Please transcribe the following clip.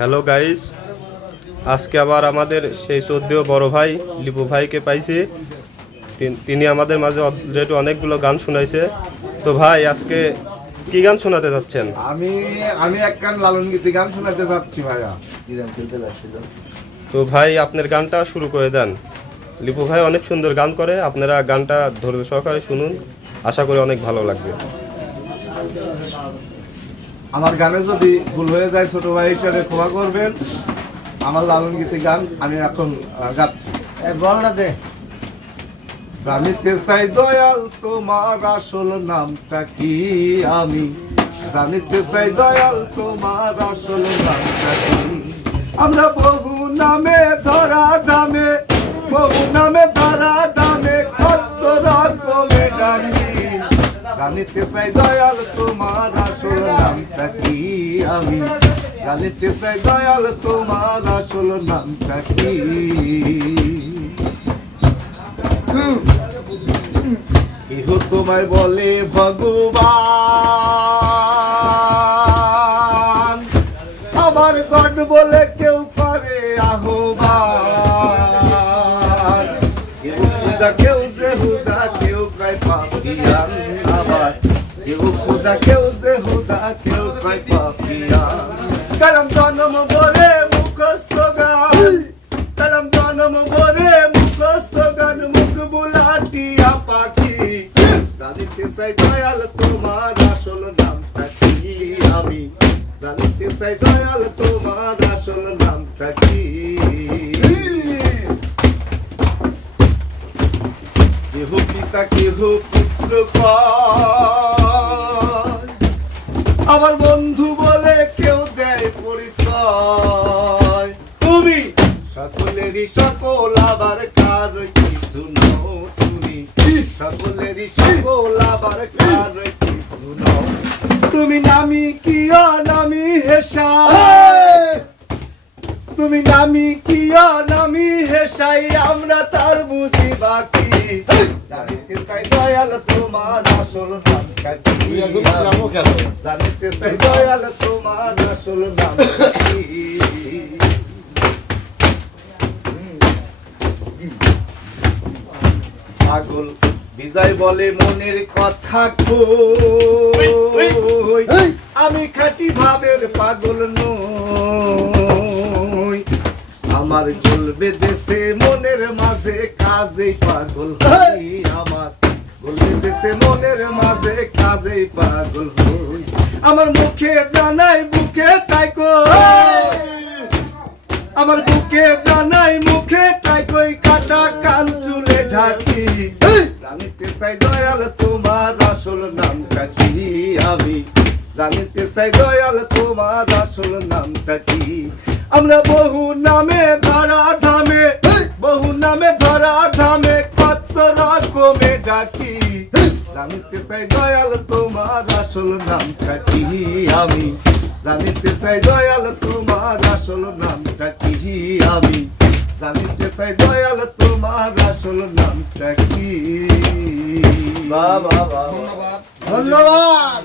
Hello guys, আজকে আবার আমাদের সেই শ্রদ্ধেয় বড় ভাই লিপু ভাইকে পাইছি। তিনি আমাদের মাঝে অলরেডি অনেকগুলো গান শোনাইছে। তো ভাই আজকে কি গান শোনাতে যাচ্ছেন? আমি এক গান লালন গীতি গান শোনাতে যাচ্ছি ভাইয়া। তো ভাই আপনার গানটা শুরু করে দেন। লিপু ভাই অনেক সুন্দর গান করে, আপনারা গানটা ধৈর্য সহকারে শুনুন, আশা করি অনেক ভালো লাগবে। আমার গানে যদি ভুল হয়ে যায় ছোট ভাই হিসেবে ক্ষমা করবেন। আমার লালন গীতি গান আমি এখন গাচ্ছি। বলটা দে। জানিতে চাই দয়াল তোমার আসল নামটা কি, আমি জানিতে চাই দয়াল তোমার আসল নামটা কি। আমরা বহু নামে ধরা দামে, বহু নামে ধরা দামে কত রকমে ডাকি। জানিতে চাই দয়াল তোমার আসল নামটা কি, আমি জানিতে চাই দয়াল তোমার আসল নামটা কি। কেহ তোমায় বলে ভগবান, আমার গড বলে কেউ করে আহ্বান। কেউ খুদা কেউ জেহুদা কেউ কয় পাপিয়ান, আবার কেউ খুদা কেউ জেহুদা কেউ কয় পাপিয়ান। কালাম জন্ম বলে মুখস্থ গান, কালাম জন্ম বলে মুখস্থ গান, মুখ বুলাটিয়া পাখি। জানিতে চাই দয়াল তোমার আসল নামটা কি, আমি জানিতে চাই দয়াল তোমার আসল নামটা কি। কেহ পিতা কেহ পুত্র কয়, আমার বন্ধু বলে কেউ দেয় পরিচয়। তুমি সকলেরই সকল আবার কার কিছু নও, তুমি সকলেরই সকল আবার কার কিছু নও। তুমি নামি কি অনামি হেসাই, তুমি নামি কি অনামি হেসাই, আমরা তার বুঝি বাকি। জানিতে চাই দয়াল তোমার আসল নামটা কি, জানিতে চাই দয়াল তোমার আসল নামটা কি। পাগল বিজয় বলে মনের কথা কই, আমি খাঁটি ভাবের পাগল নই। আমার জ্বলবে দেশে মনের মাঝে কাজেই পাগল হই, আমার জ্বলবে দেশে মনের মাঝে কাজেই পাগল হই। আমার মুখে জানাই বুকে তাই কই, আমার বুকে জানাই মুখে তাই কই, কাটা কান চুলে ঢাকি। জানিতে চাই দয়াল তোমার আসল নামটা কি, আমি জানিতে চাই দয়াল তোমার আসল নামটা কি। আমরা বহু নামে ধরা ধামে, বহু নামে ধরা ধামে কত রকমে ডাকি। জানিতে চাই দয়াল তোমার আসল নামটা কি, আমি জানিতে চাই দয়াল তোমার আসল নামটা কি, আমি জানিতে চাই দয়াল তোমার আসল নামটা কি। ধন্যবাদ।